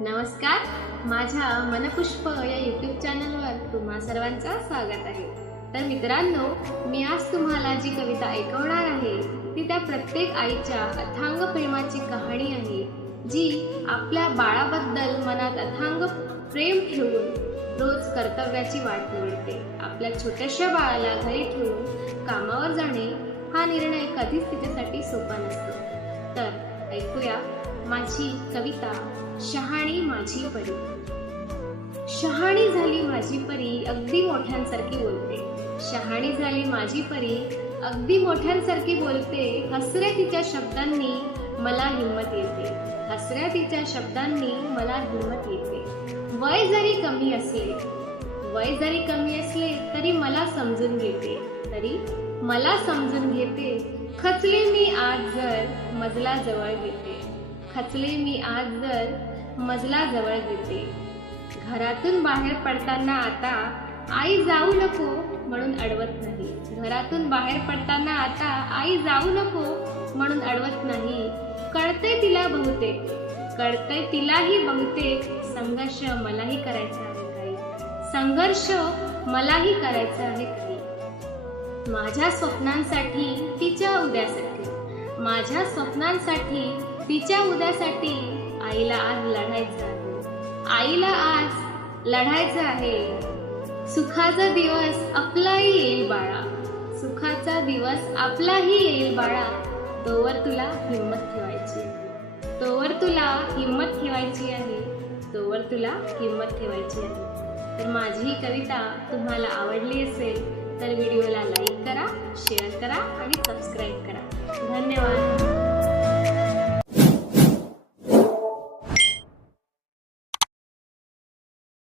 नमस्कार, माझ्या मनपुष्प या यूट्यूब चॅनलवर तुम्हा सर्वांचं स्वागत आहे। तर मित्रांनो, मी आज तुम्हाला जी कविता ऐकवणार आहे ती त्या प्रत्येक आईच्या अथांग प्रेमाची कहाणी आहे, जी आपल्या बाळाबद्दल मनात अथांग प्रेम ठेवून रोज कर्तव्याची वाट निवडते। आपल्या छोट्याशा बाळाला घरी ठेवून कामावर जाणे हा निर्णय कधीच तिच्यासाठी सोपा नसतो। तर ऐकूया माझी कविता, शहाणी माझी परी। शहाणी झाली माझी परी, अगदी मोठ्यांसारखी बोलते। शहाणी झाली माझी परी, अगदी मोठ्यांसारखी बोलते। हसऱ्या तिच्या शब्दांनी मला हिंमत येते। हसऱ्या तिच्या शब्दांनी मला हिंमत येते। वय जरी कमी असले तरी मला समजून घेते। खचले मी आज जर मजला जवळ घेते। घरातून बाहेर पडताना आता आई जाऊ नको म्हणून अडवत नाही। कळतंय तिलाही बहुतेक संघर्ष मलाही करायचा आहे काही। माझ्या स्वप्नांसाठी तिच्या उद्यासाठी आईला आज लढायचं आहे। सुखाचा दिवस आपलाही येईल बाळा, तोवर तुला हिंमत ठेवायची आहे। तर माझी ही कविता तुम्हाला आवडली असेल तर व्हिडिओला लाईक करा, शेअर करा आणि सबस्क्राईब करा। धन्यवाद।